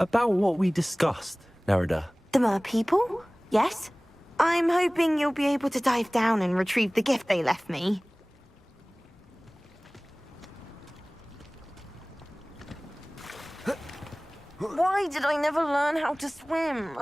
About what we discussed, Nerida. The mer people? Yes? I'm hoping you'll be able to dive down and retrieve the gift they left me. Why did I never learn how to swim?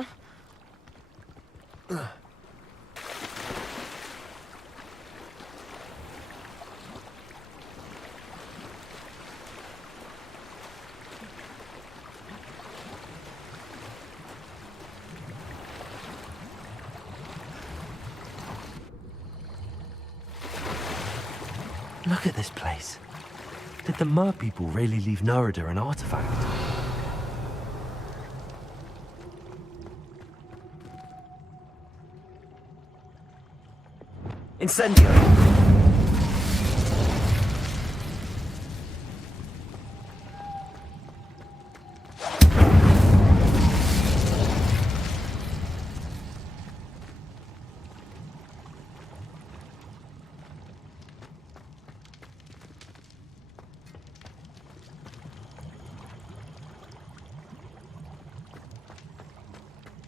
Look at this place. Did the mer people really leave Nerida an artifact? Incendio!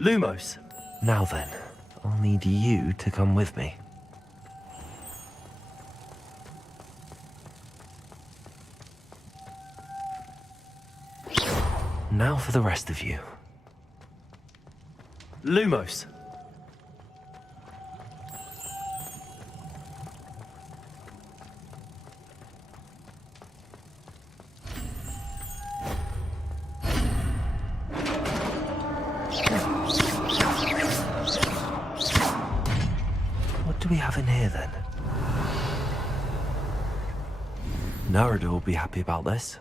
Lumos. Now then, I'll need you to come with me. Now for the rest of you. Lumos. What do we have in here then? Nerida will be happy about this.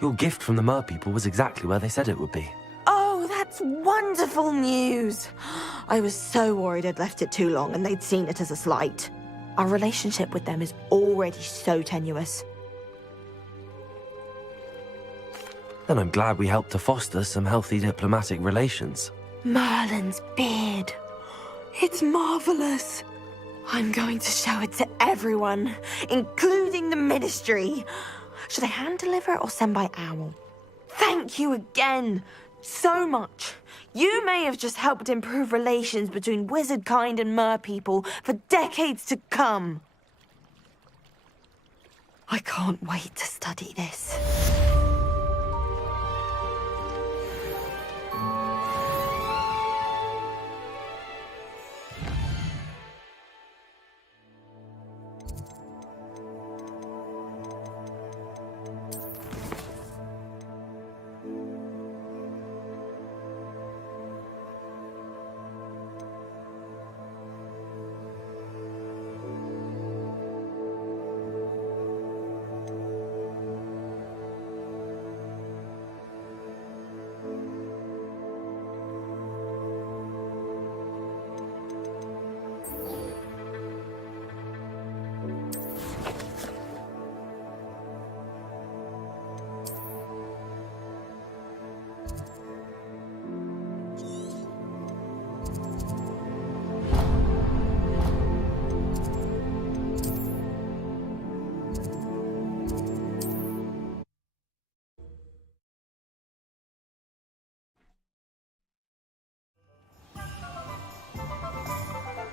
Your gift from the mer people was exactly where they said it would be. Oh, that's wonderful news! I was so worried I'd left it too long and they'd seen it as a slight. Our relationship with them is already so tenuous. Then I'm glad we helped to foster some healthy diplomatic relations. Merlin's beard. It's marvelous. I'm going to show it to everyone, including the Ministry. Should I hand deliver or send by owl? Thank you again, so much. You may have just helped improve relations between wizard kind and mer people for decades to come. I can't wait to study this.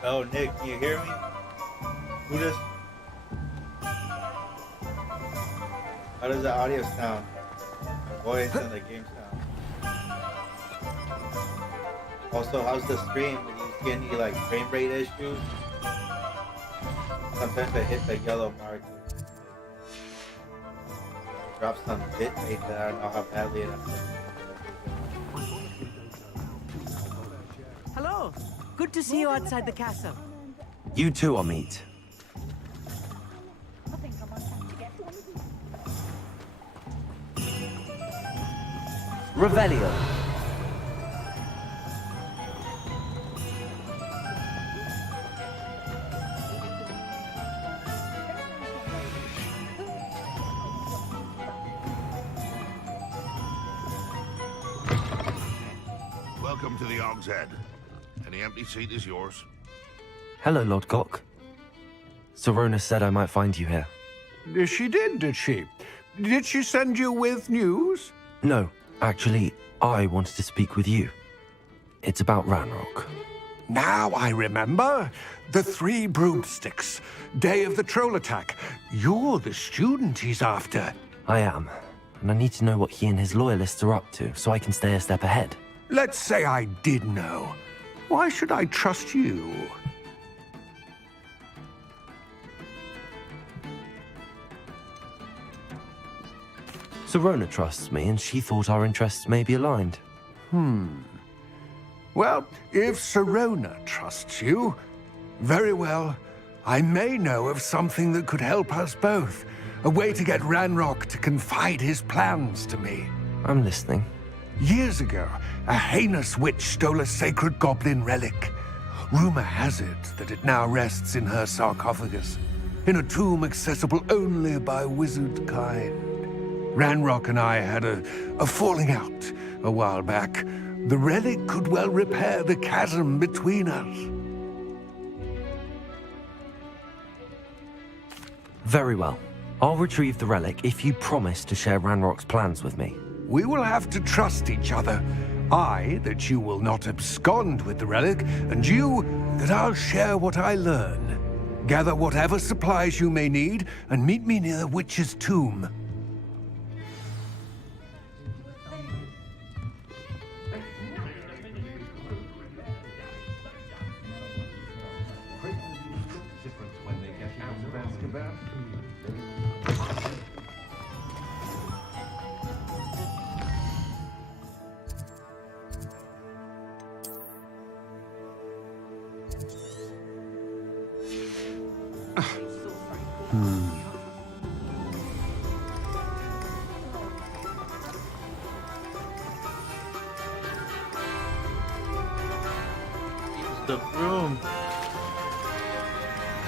Oh, Nick, can you hear me? Who does? How does the audio sound? My voice and the game sound. Also, how's the stream? Did you get any like frame rate issues? Sometimes I hit the yellow mark. drop some bit rate that I don't know how badly it affects. Hello. Good to see you outside the castle. You too, Amit. Revelio. Welcome to the Og's Head. Any empty seat is yours. Hello, Lord Gok. Sorona said I might find you here. She did she? Did she send you with news? No, actually, I wanted to speak with you. It's about Ranrock. Now I remember. The 3 broomsticks. Day of the troll attack. You're the student he's after. I am, and I need to know what he and his loyalists are up to so I can stay a step ahead. Let's say I did know. Why should I trust you? Sorona trusts me, and she thought our interests may be aligned. Well, if Sorona trusts you, very well. I may know of something that could help us both. A way to get Ranrock to confide his plans to me. I'm listening. Years ago, a heinous witch stole a sacred goblin relic. Rumor has it that it now rests in her sarcophagus, in a tomb accessible only by wizard kind. Ranrock and I had a falling out a while back. The relic could well repair the chasm between us. Very well. I'll retrieve the relic if you promise to share Ranrock's plans with me. We will have to trust each other. I, that you will not abscond with the relic, and you, that I'll share what I learn. Gather whatever supplies you may need, and meet me near the witch's tomb. Use the broom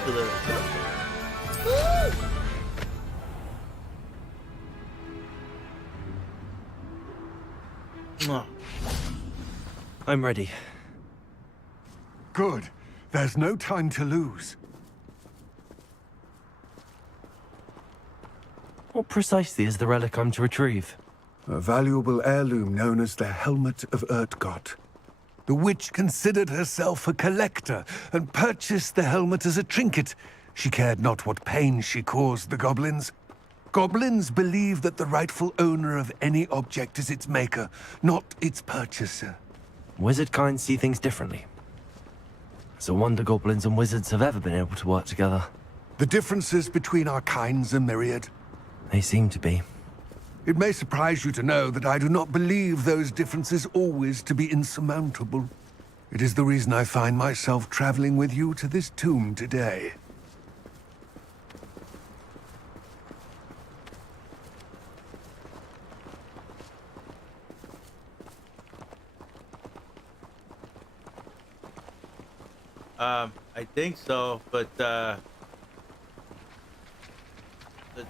to the. Mwah. I'm ready. Good. There's no time to lose. What precisely is the relic I'm to retrieve? A valuable heirloom known as the Helmet of Urtgott. The witch considered herself a collector and purchased the helmet as a trinket. She cared not what pain she caused the goblins. Goblins believe that the rightful owner of any object is its maker, not its purchaser. Wizard kind see things differently. It's a wonder goblins and wizards have ever been able to work together. The differences between our kinds are myriad. They seem to be. It may surprise you to know that I do not believe those differences always to be insurmountable. It is the reason I find myself traveling with you to this tomb today. I think so, but let's see.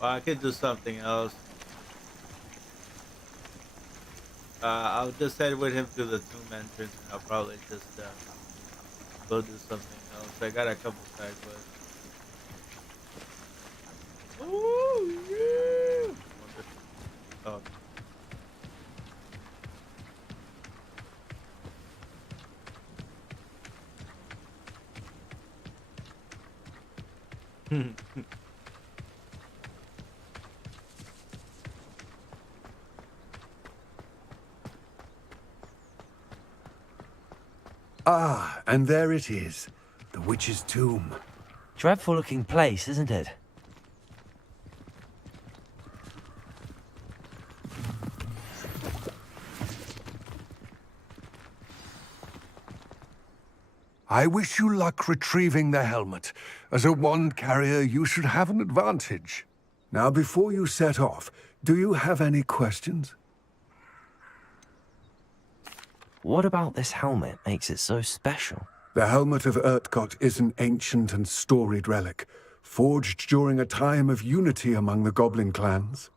Well, I could do something else. I'll just head with him to the tomb entrance, and I'll probably just go do something else. I got a couple side quests. Ooh, yeah! Oh. Ah, and there it is. The witch's tomb. Dreadful looking place, isn't it? I wish you luck retrieving the helmet. As a wand carrier, you should have an advantage. Now, before you set off, do you have any questions? What about this helmet makes it so special? The helmet of Urtkot is an ancient and storied relic, forged during a time of unity among the goblin clans.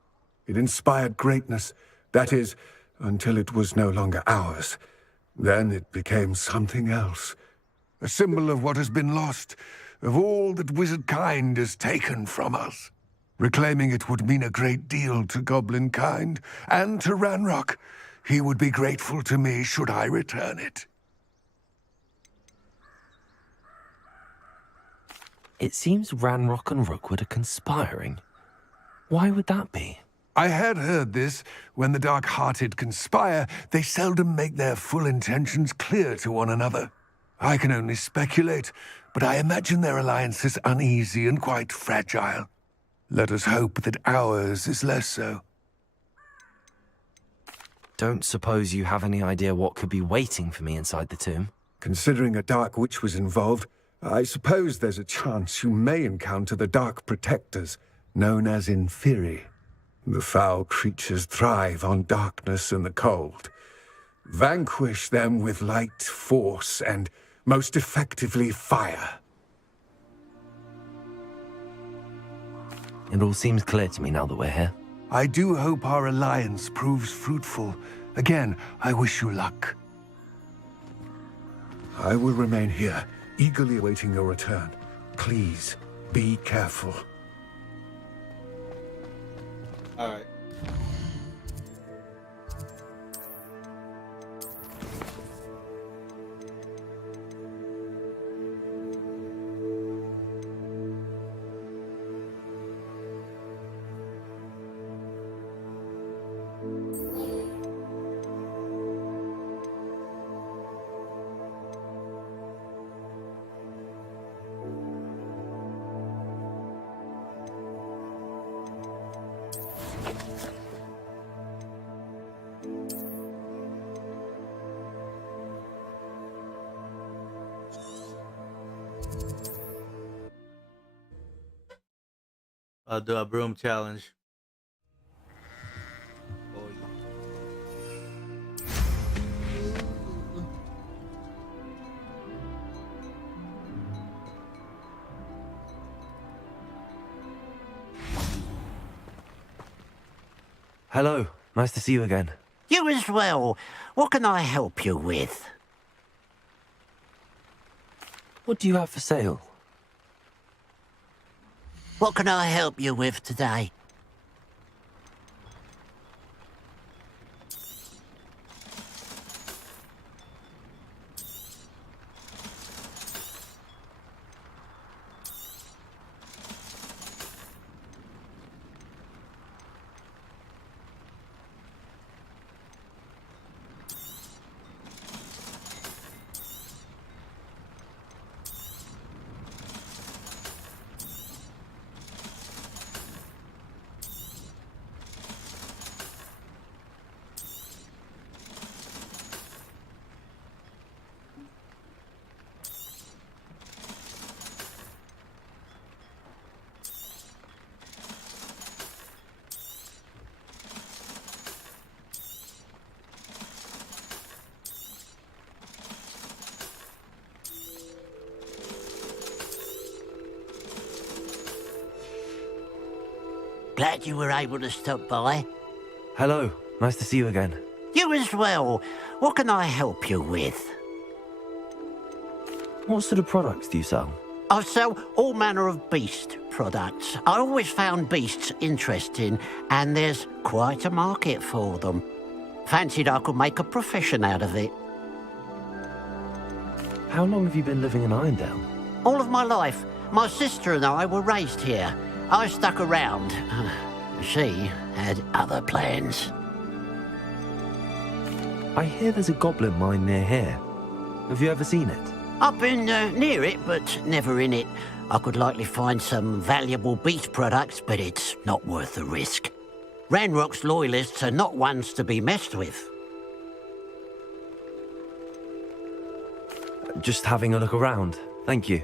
It inspired greatness, that is, until it was no longer ours. Then it became something else. A symbol of what has been lost, of all that wizard kind has taken from us. Reclaiming it would mean a great deal to goblin kind, and to Ranrock. He would be grateful to me should I return it. It seems Ranrock and Rookwood are conspiring. Why would that be? I had heard this. When the dark-hearted conspire, they seldom make their full intentions clear to one another. I can only speculate, but I imagine their alliance is uneasy and quite fragile. Let us hope that ours is less so. Don't suppose you have any idea what could be waiting for me inside the tomb? Considering a dark witch was involved, I suppose there's a chance you may encounter the Dark Protectors, known as Inferi. The foul creatures thrive on darkness and the cold. Vanquish them with light, force, and most effectively fire. It all seems clear to me now that we're here. I do hope our alliance proves fruitful. Again, I wish you luck. I will remain here, eagerly awaiting your return. Please, be careful. All right. I'll do a broom challenge. Oh, Hello, nice to see you again. You as well. What can I help you with? What do you have for sale? What can I help you with today? Glad you were able to stop by. Hello, nice to see you again. You as well. What can I help you with? What sort of products do you sell? I sell all manner of beast products. I always found beasts interesting, and there's quite a market for them. Fancied I could make a profession out of it. How long have you been living in Irondale? All of my life. My sister and I were raised here. I stuck around. She had other plans. I hear there's a goblin mine near here. Have you ever seen it? I've been near it, but never in it. I could likely find some valuable beast products, but it's not worth the risk. Ranrock's loyalists are not ones to be messed with. Just having a look around. Thank you.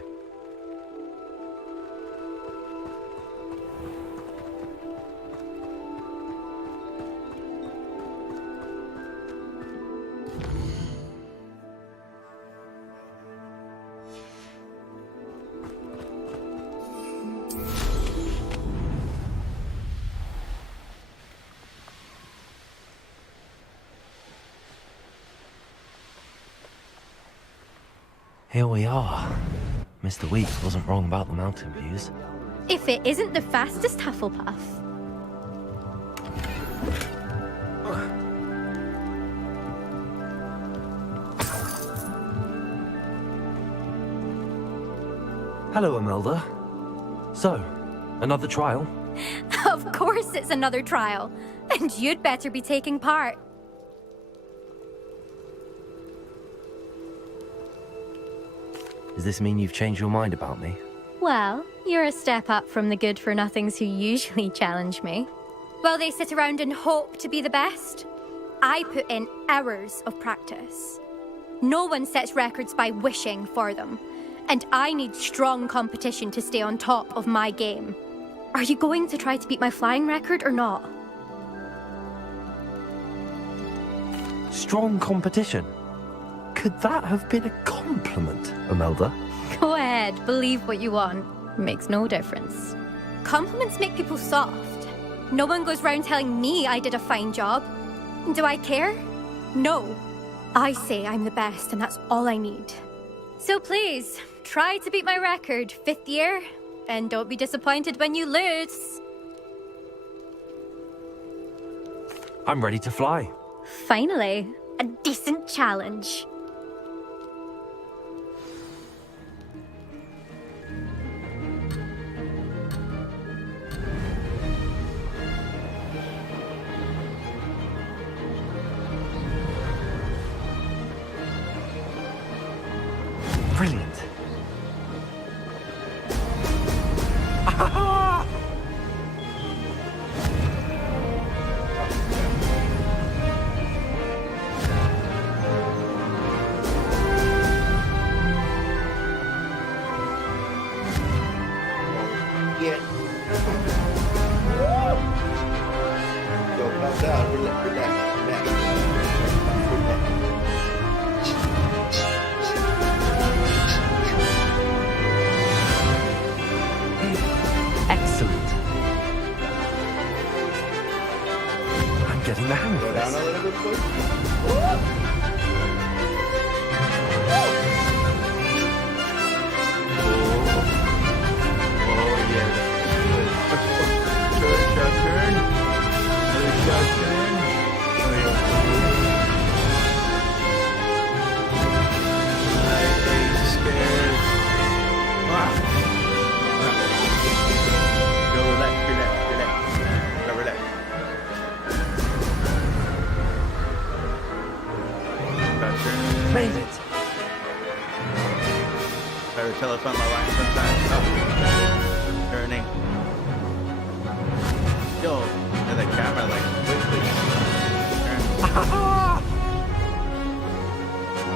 Here we are. Mr. Weeks wasn't wrong about the mountain views. If it isn't the fastest Hufflepuff. Hello, Imelda. So, another trial? Of course it's another trial. And you'd better be taking part. Does this mean you've changed your mind about me? Well, you're a step up from the good-for-nothings who usually challenge me. While they sit around and hope to be the best, I put in hours of practice. No one sets records by wishing for them, and I need strong competition to stay on top of my game. Are you going to try to beat my flying record or not? Strong competition? Could that have been a compliment, Imelda? Go ahead, believe what you want. Makes no difference. Compliments make people soft. No one goes round telling me I did a fine job. Do I care? No. I say I'm the best and that's all I need. So please, try to beat my record, 5th year, and don't be disappointed when you lose. I'm ready to fly. Finally, a decent challenge. Brilliant. Yeah. Yo, calm down. Relax, relax, Excellent. I'm getting the hang of Go down a this. little bit, please. Oh, yeah. Shot turn. Another shot turn. Oh, yeah. I ain't scared. Ah. Go relax, relax, relax. Go relax. Shot turn. Made it. Try to telephone my line sometimes. Oh, turning. Yo, and the camera like quickly. Turn.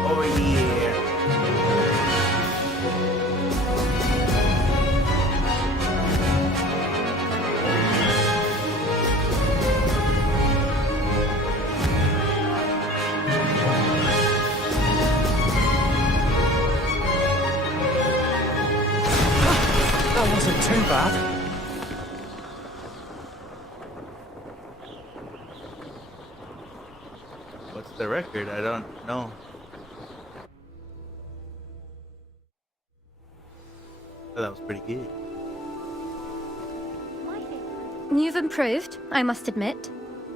Oh yeah. That wasn't too bad. What's the record? I don't know. Oh, that was pretty good. You've improved, I must admit.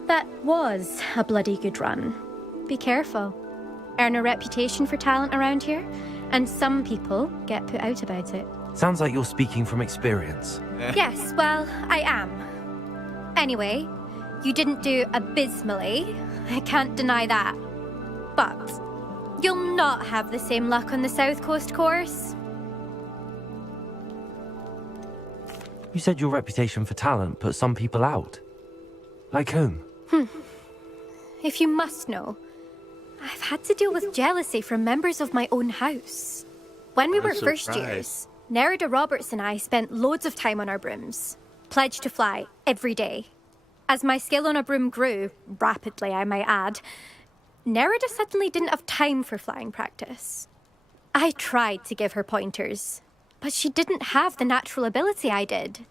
That was a bloody good run. Be careful. Earn a reputation for talent around here, and some people get put out about it. Sounds like you're speaking from experience. Yes, well, I am. Anyway, you didn't do abysmally. I can't deny that. But You'll not have the same luck on the South Coast course. You said your reputation for talent put some people out. Like whom? If you must know, I've had to deal with jealousy from members of my own house. When we were first years, Nerida Roberts and I spent loads of time on our brooms, pledged to fly every day. As my skill on a broom grew, rapidly I might add, Nerida suddenly didn't have time for flying practice. I tried to give her pointers, but she didn't have the natural ability I did.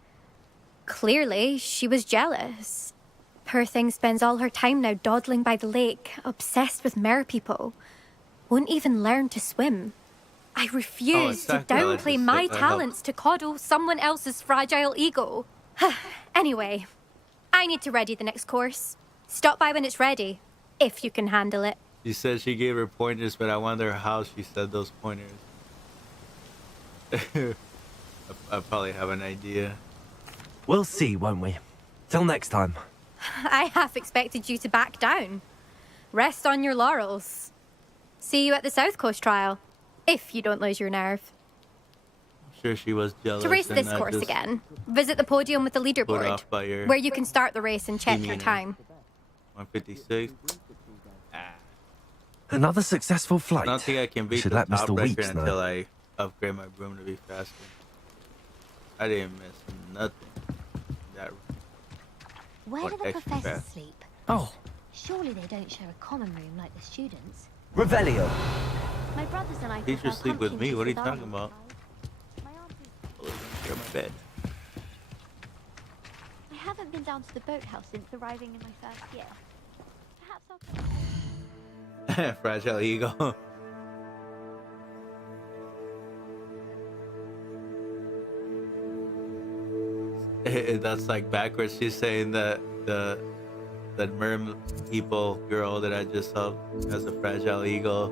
Clearly, she was jealous. Poor thing spends all her time now dawdling by the lake, obsessed with merpeople. Won't even learn to swim. I refuse to downplay my talents to coddle someone else's fragile ego. Anyway, I need to ready the next course. Stop by when it's ready, if you can handle it. She said she gave her pointers, but I wonder how she said those pointers. I probably have an idea. We'll see, won't we? Till next time. I half expected you to back down. Rest on your laurels. See you at the South Coast trial, if you don't lose your nerve. I'm sure she was jealous. To race this course again, visit the podium with the leaderboard, where you can start the race and check your time. 156. Another successful flight. I don't think I can beat Should the let top Mr. record Weeks know. until I upgrade my broom to be faster. I didn't miss nothing. That Where do the extra professors fast. sleep? Oh, Surely they don't share a common room like the students. Revelio. My brothers and I teachers prefer sleep with pumpkin me. What are you juice talking with about? My auntie. I'll even share my bed. I haven't been down to the boathouse since arriving in my first year. Perhaps I'll... Fragile ego. That's like backwards. She's saying that that merm people girl that I just helped has a fragile ego,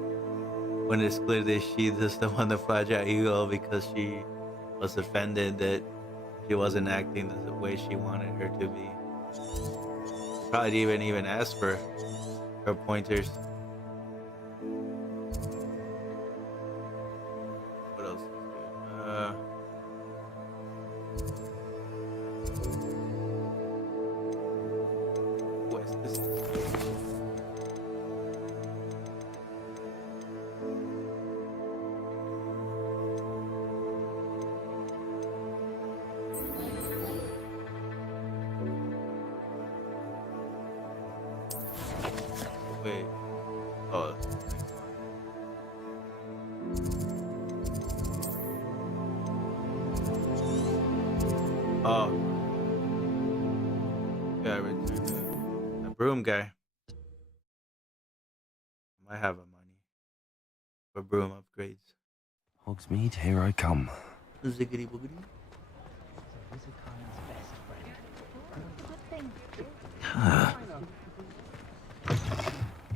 when it's clear that she is the one the fragile ego because she was offended that she wasn't acting the way she wanted her to be. Probably didn't even ask for her pointers. What else? What's this? Wait. Oh. Oh. Gotta return the broom guy. I might have a money for broom upgrades. Hogsmeade, here I come. Ziggity boogity.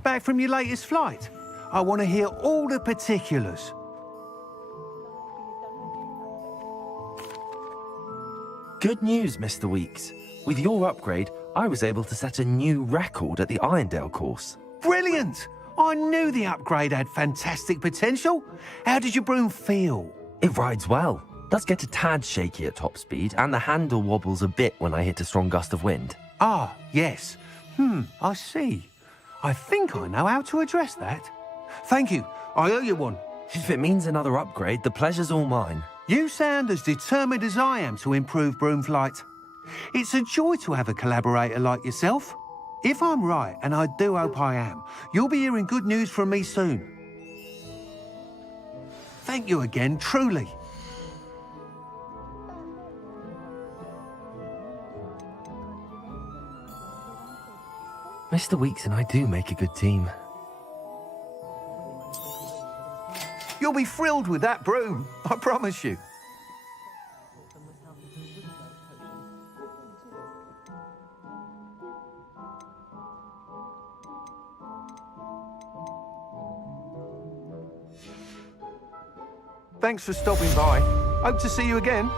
Back from your latest flight? I want to hear all the particulars. Good news, Mr. Weeks. With your upgrade, I was able to set a new record at the Irondale course. Brilliant! I knew the upgrade had fantastic potential. How did your broom feel? It rides well. Does get a tad shaky at top speed, and the handle wobbles a bit when I hit a strong gust of wind. Ah, yes. I see. I think I know how to address that. Thank you. I owe you one. If it means another upgrade, the pleasure's all mine. You sound as determined as I am to improve broom flight. It's a joy to have a collaborator like yourself. If I'm right, and I do hope I am, you'll be hearing good news from me soon. Thank you again, truly. Mr. Weeks and I do make a good team. You'll be thrilled with that broom, I promise you. Thanks for stopping by. Hope to see you again.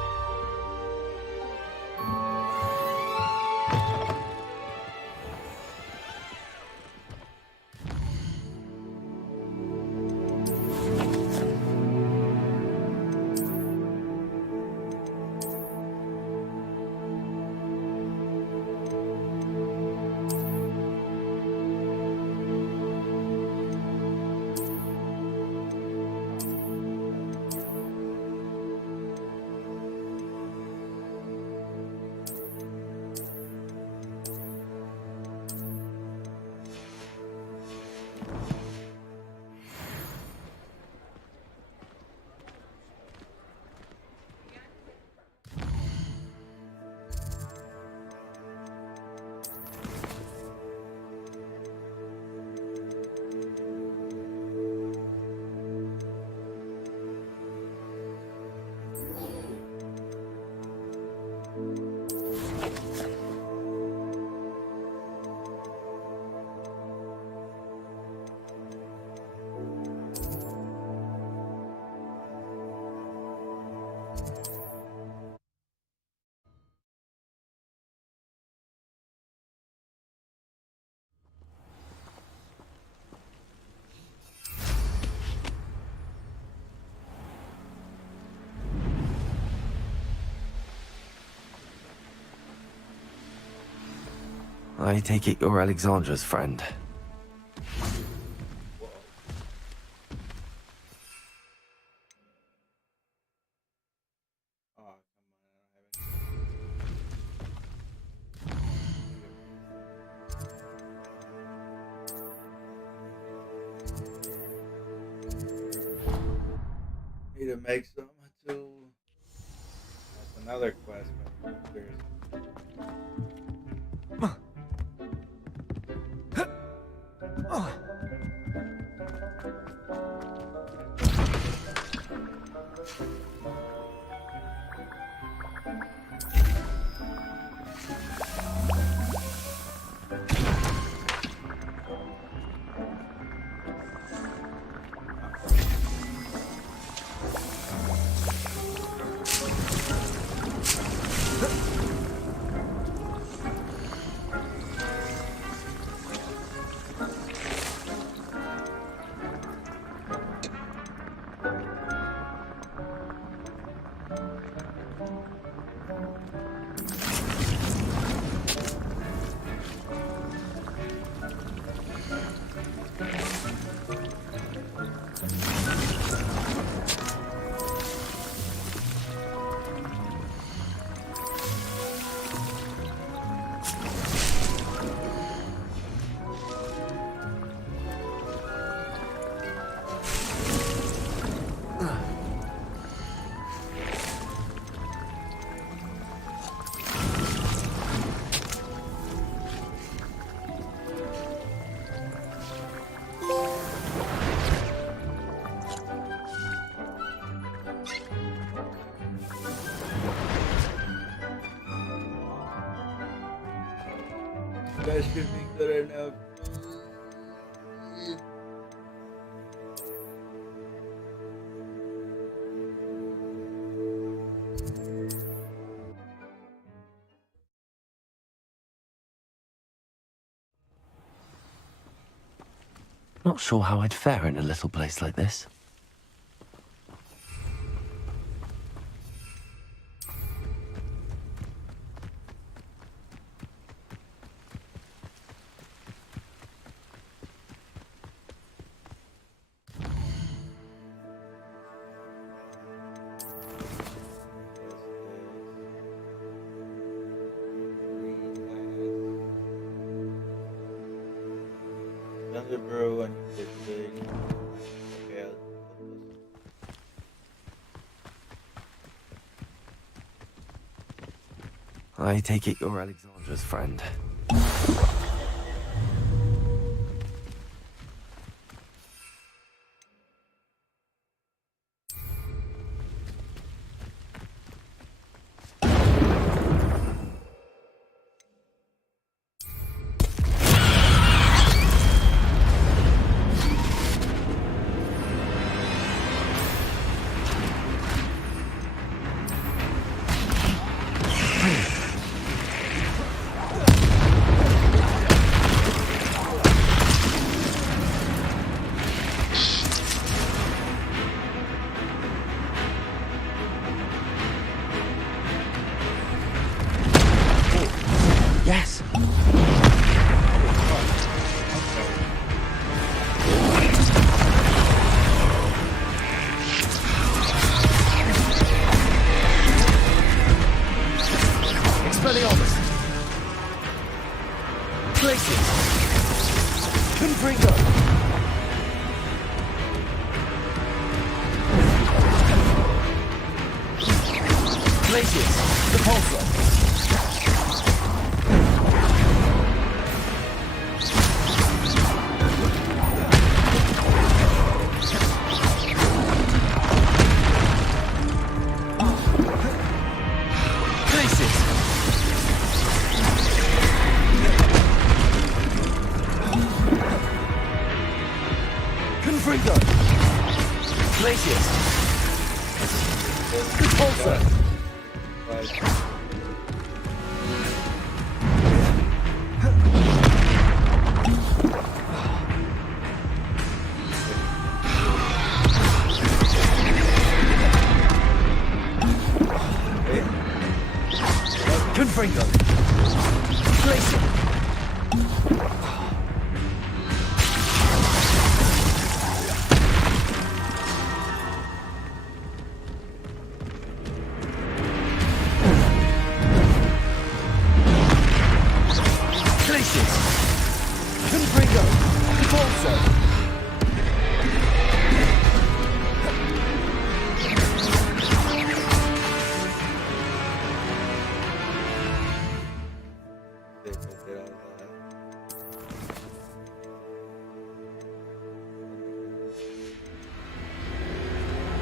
I take it you're Alexandra's friend. Oh, come on, need to make some too. That's another quest. There's that should be good enough. Not sure how I'd fare in a little place like this. Another brew and this thing. Okay, I'll put this. I take it you're Alexandra's friend. Yes. Expelliarmus. Places. Confringo. Places. Repulsor. Confringo. Glacius. Repulsor. Confringo. Glacius. did all that.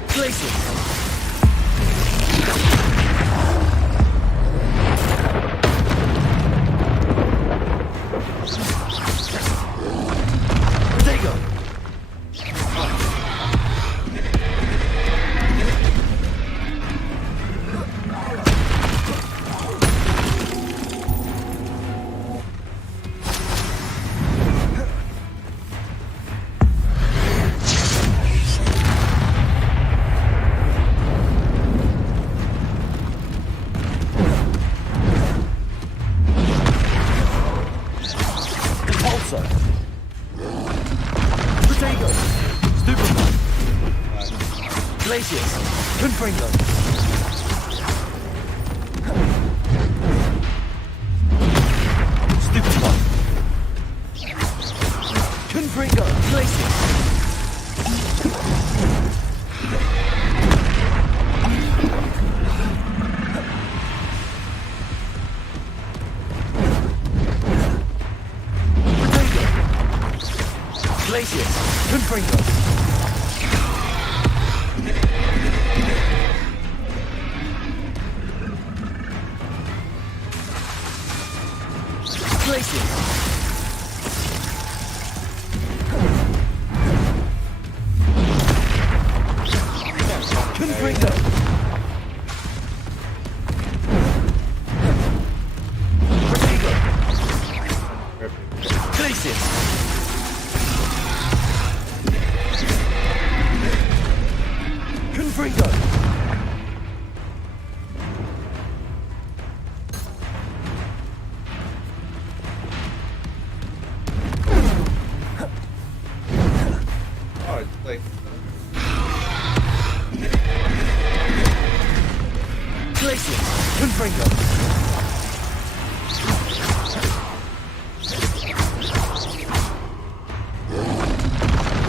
Places! Potato! Pulsar! Potato! Stupefy! Glacius! Confringo! Stupefy! Confringo! Glacius! Glacius! Confringo! Glacius! Confringo! Potato! Glacius! Confringo! Oh, it's like Glacius! Confringo!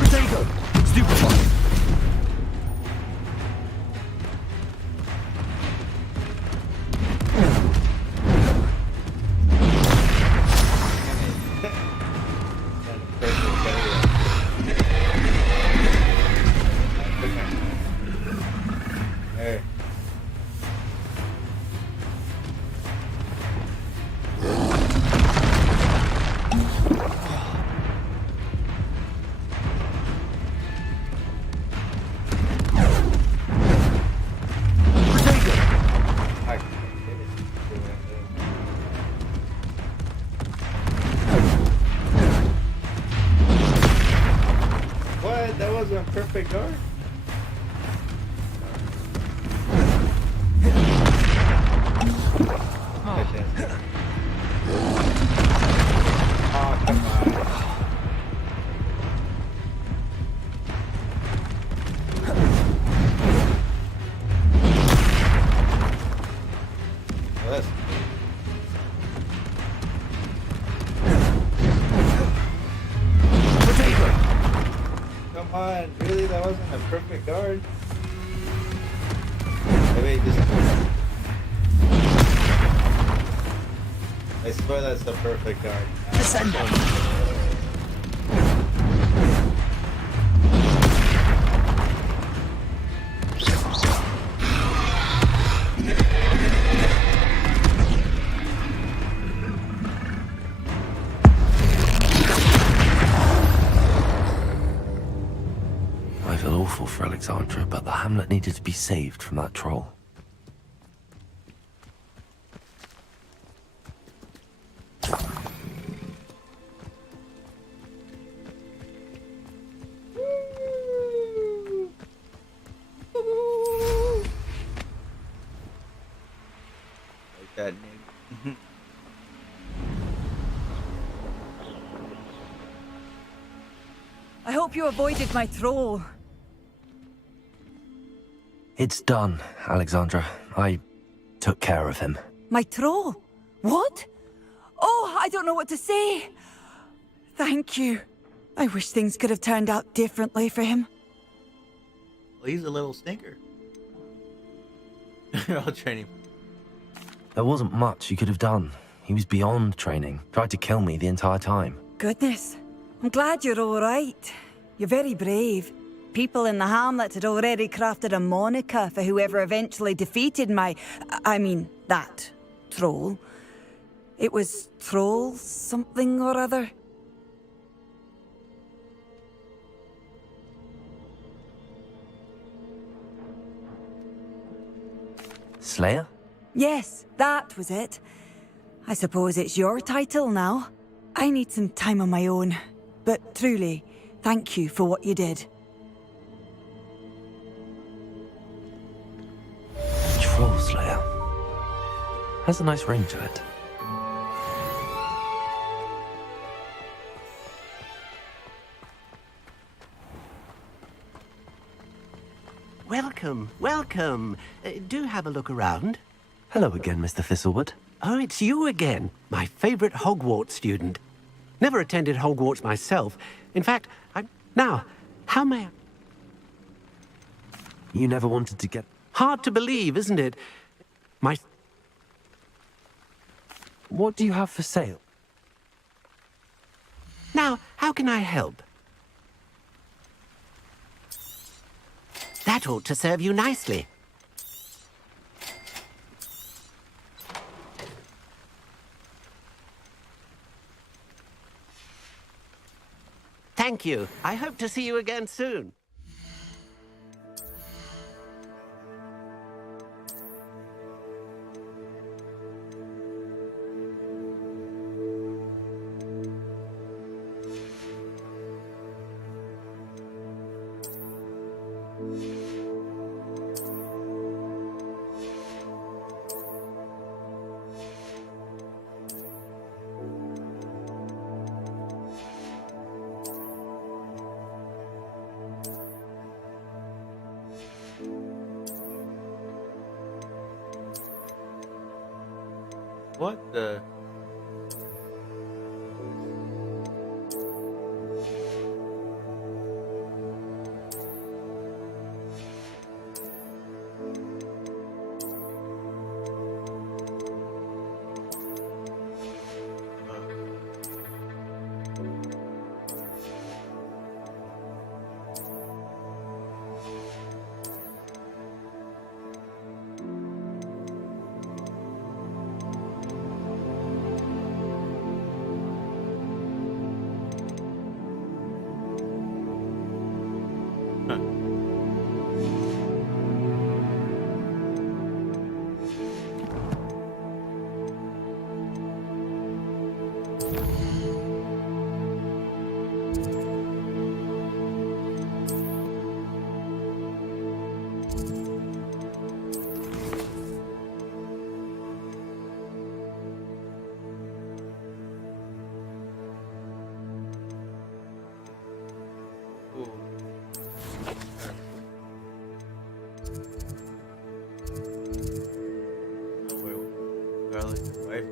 Potato! Stupefy! Hey. I can't get it. What? That wasn't a perfect guard? Oh, come on. Well, that's Potato! come on, really? That wasn't a perfect guard? Wait, just... I swear that's the perfect guard. Descendo! I feel awful for Alexandra, but the hamlet needed to be saved from that troll. Like that name. I hope you avoided my troll. It's done, Alexandra. I took care of him. My troll? What? Oh, I don't know what to say. Thank you. I wish things could have turned out differently for him. Well, he's a little stinker. You're all training. There wasn't much you could have done. He was beyond training. Tried to kill me the entire time. Goodness. I'm glad you're all right. You're very brave. People in the hamlet had already crafted a moniker for whoever eventually defeated that troll. It was Troll something or other. Slayer? Yes, that was it. I suppose it's your title now. I need some time on my own. But truly, thank you for what you did. Troll Slayer. Has a nice ring to it. Welcome, welcome. Do have a look around. Hello again, Mr. Thistlewood. Oh, it's you again. My favourite Hogwarts student. Never attended Hogwarts myself. In fact, Now, how may I... You never wanted to get... Hard to believe, isn't it? What do you have for sale? Now, how can I help? That ought to serve you nicely. Thank you. I hope to see you again soon. What the? Garlic and wife.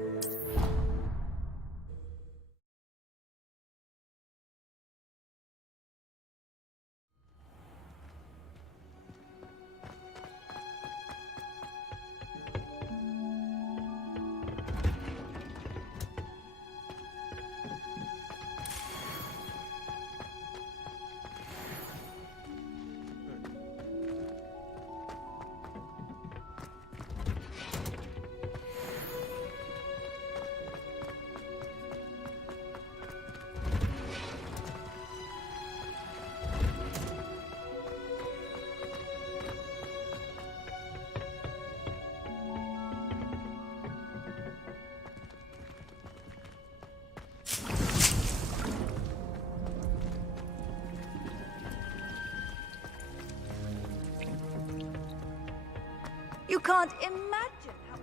You can't imagine how...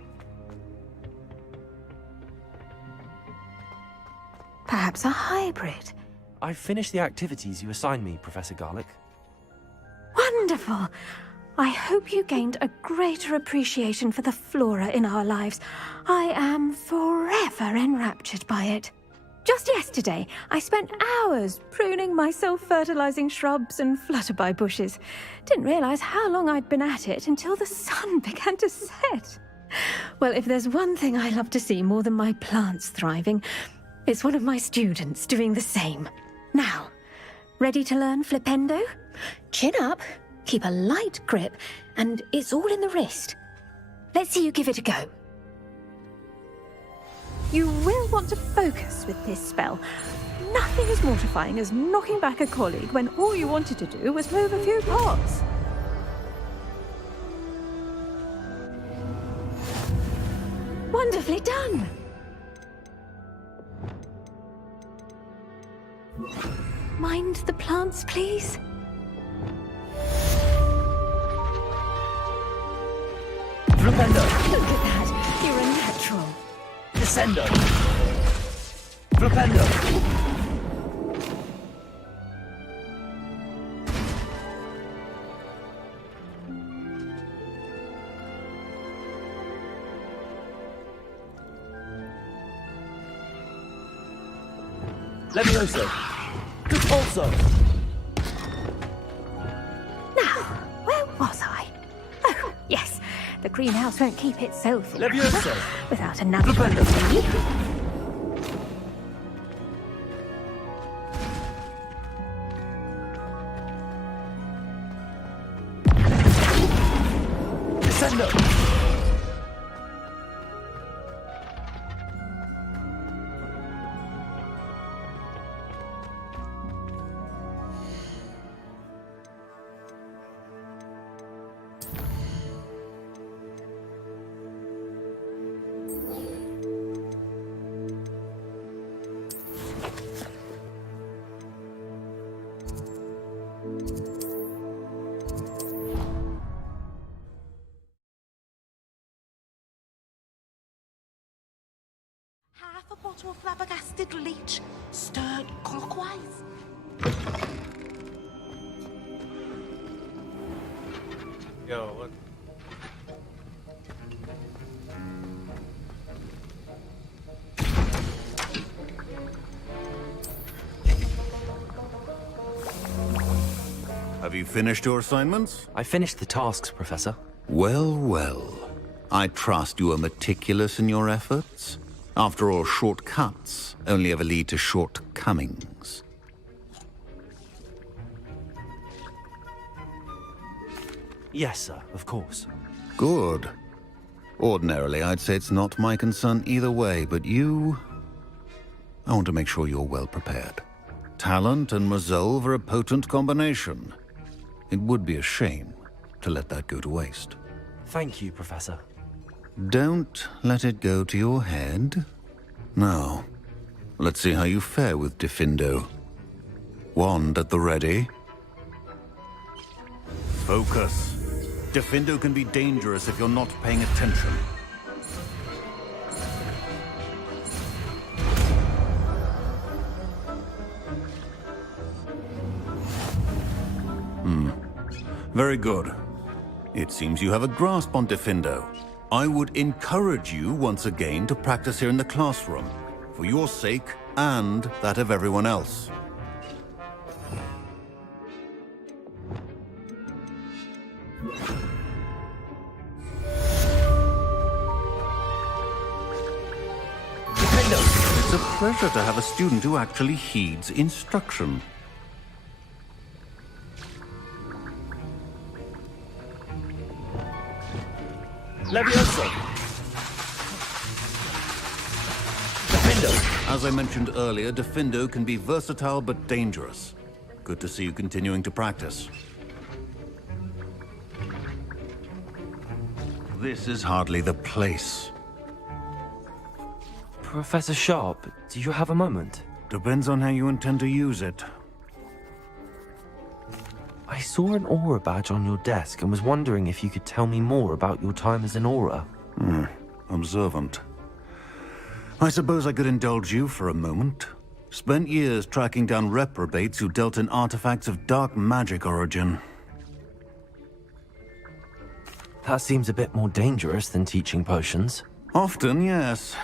Perhaps a hybrid. I've finished the activities you assigned me, Professor Garlic. Wonderful! I hope you gained a greater appreciation for the flora in our lives. I am forever enraptured by it. Just yesterday, I spent hours pruning my self-fertilizing shrubs and flutterby bushes. Didn't realize how long I'd been at it until the sun began to set. Well, if there's one thing I love to see more than my plants thriving, it's one of my students doing the same. Now, ready to learn flipendo? Chin up, keep a light grip, and it's all in the wrist. Let's see you give it a go. You will want to focus with this spell. Nothing as mortifying as knocking back a colleague when all you wanted to do was move a few parts. Wonderfully done! Mind the plants, please? Flipendo! Look at that! You're a natural. Descendo! Flipendo! Levioso! Repulso! Now, where was I? Oh, yes. The greenhouse won't keep itself in Levioso! without another Flipendo! from me. Descendo! Half a bottle of flabbergasted leech, stirred clockwise. Yo, what? Have you finished your assignments? I finished the tasks, Professor. Well, well. I trust you are meticulous in your efforts. After all, shortcuts only ever lead to shortcomings. Yes, sir, of course. Good. Ordinarily, I'd say it's not my concern either way, but you... I want to make sure you're well prepared. Talent and resolve are a potent combination. It would be a shame to let that go to waste. Thank you, Professor. Don't let it go to your head. Now, let's see how you fare with Diffindo. Wand at the ready. Focus. Diffindo can be dangerous if you're not paying attention. Very good. It seems you have a grasp on Diffindo. I would encourage you once again to practice here in the classroom, for your sake and that of everyone else. It's a pleasure to have a student who actually heeds instruction. Levioso! Diffindo! As I mentioned earlier, Diffindo can be versatile but dangerous. Good to see you continuing to practice. This is hardly the place. Professor Sharp, do you have a moment? Depends on how you intend to use it. I saw an aura badge on your desk and was wondering if you could tell me more about your time as an aura. Observant. I suppose I could indulge you for a moment. Spent years tracking down reprobates who dealt in artifacts of dark magic origin. That seems a bit more dangerous than teaching potions. Often, yes.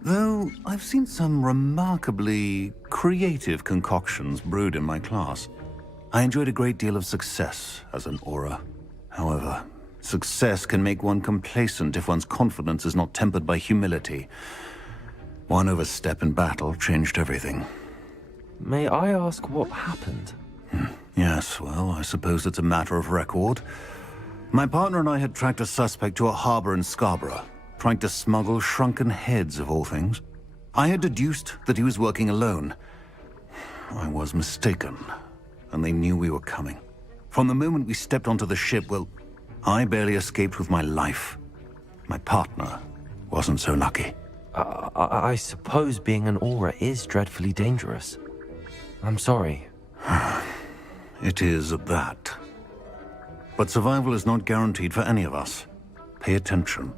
Though I've seen some remarkably creative concoctions brewed in my class. I enjoyed a great deal of success as an aura. However, Success can make one complacent if one's confidence is not tempered by humility. One overstep in battle changed everything. May I ask what happened? Yes, well, I suppose it's a matter of record. My partner and I had tracked a suspect to a harbor in Scarborough, trying to smuggle shrunken heads of all things. I had deduced that he was working alone. I was mistaken, and they knew we were coming. From the moment we stepped onto the ship, well, I barely escaped with my life. My partner wasn't so lucky. I suppose being an aura is dreadfully dangerous. I'm sorry. It is at that. But survival is not guaranteed for any of us. Pay attention.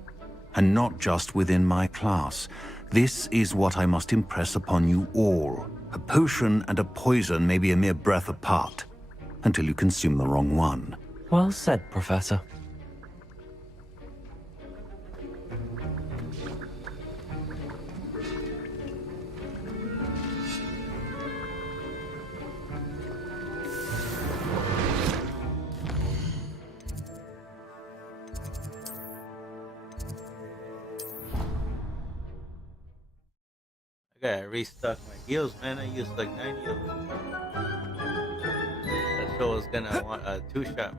And not just within my class. This is what I must impress upon you all. A potion and a poison may be a mere breath apart, until you consume the wrong one. Well said, Professor. I gotta restock my heals, man. I used like 90 of them. That show was gonna want a 2-shot.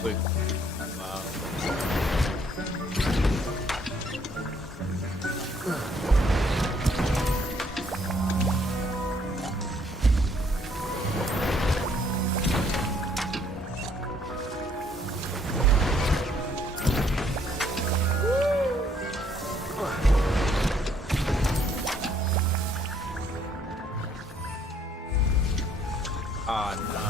Quick. Wow. Ah, no.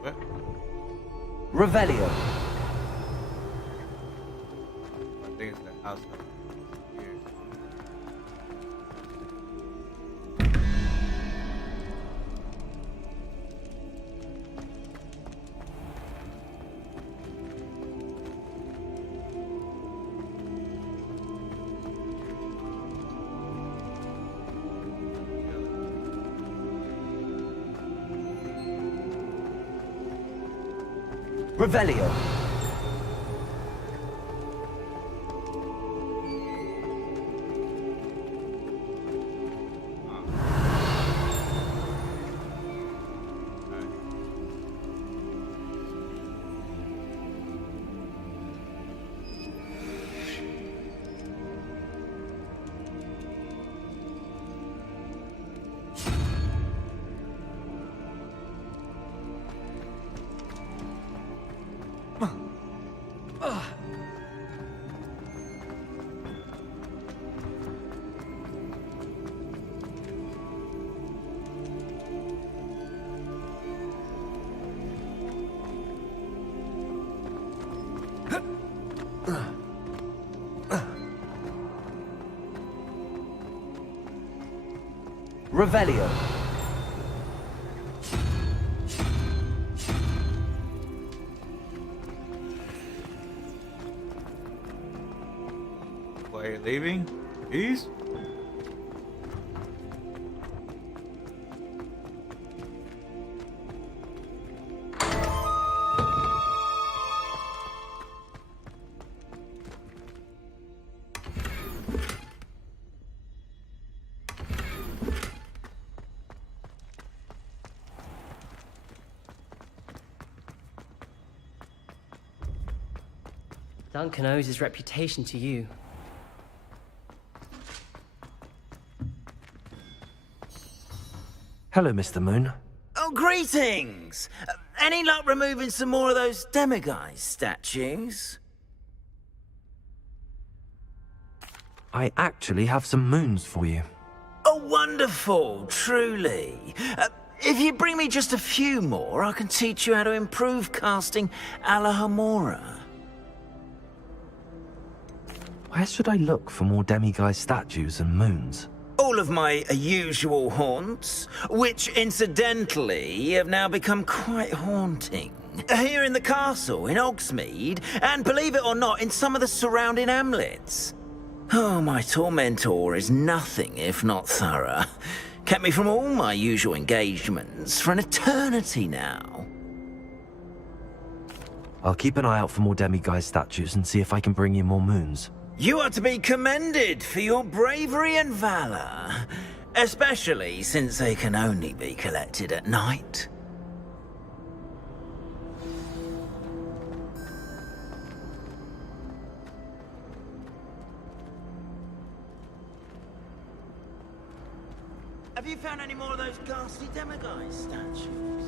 What? Revelio. I think it's the house up here. Revelio. Revelio. Why are you leaving? Peace? Duncan owes his reputation to you. Hello, Mr. Moon. Oh, greetings! Any luck removing some more of those demiguise statues? I actually have some moons for you. Oh, wonderful, truly. If you bring me just a few more, I can teach you how to improve casting a la Hamora. Where should I look for more demiguise statues and moons? All of my usual haunts, which incidentally have now become quite haunting. Here in the castle, in Hogsmeade, and believe it or not, in some of the surrounding hamlets. Oh, my tormentor is nothing if not thorough. Kept me from all my usual engagements for an eternity now. I'll keep an eye out for more demiguise statues and see if I can bring you more moons. You are to be commended for your bravery and valor, especially since they can only be collected at night. Have you found any more of those ghastly demiguise statues?